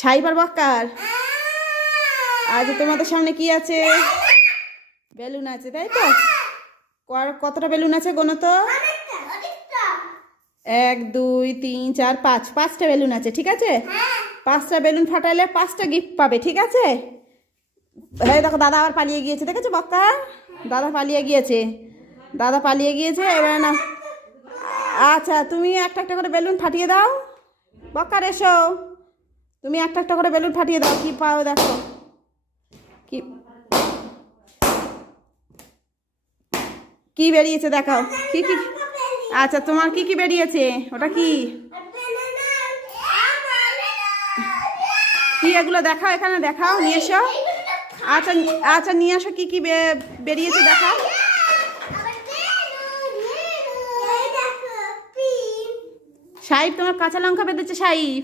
Cyber Bakkar. আজ তোমাদের সামনে কি আছে? বেলুন আছে, তাই তো? কতটা বেলুন আছে গোনো তো? 1 2 3 4 5, 5টা বেলুন আছে, ঠিক আছে? 5টা বেলুন ফাটাইলে 5টা গিফট পাবে, ঠিক আছে? হ্যাঁ, দেখো দাদা আবার পালিয়ে গিয়েছে, দেখেছো বাক্কা? দাদা পালিয়ে গিয়েছে, দাদা পালিয়ে গিয়েছে। এবার না, আচ্ছা তুমি একটা একটা করে বেলুন ফাটিয়ে দাও। বক্কার এসো, তুমি একটা একটা করে বেলুন ফাটিয়ে দাও, কি পাও দেখো। কি কি বেরিয়েছে দেখাও, কি কি? আচ্ছা তোমার কি কি বেরিয়েছে, ওটা কি কি এগুলো দেখাও, এখানে দেখাও, নিয়ে এসো। আচ্ছা আচ্ছা নিয়ে আসো, কি কি বেরিয়েছে দেখাও। সাইফ তোমার কাঁচা লঙ্কা বেঁধেছে সাইফ।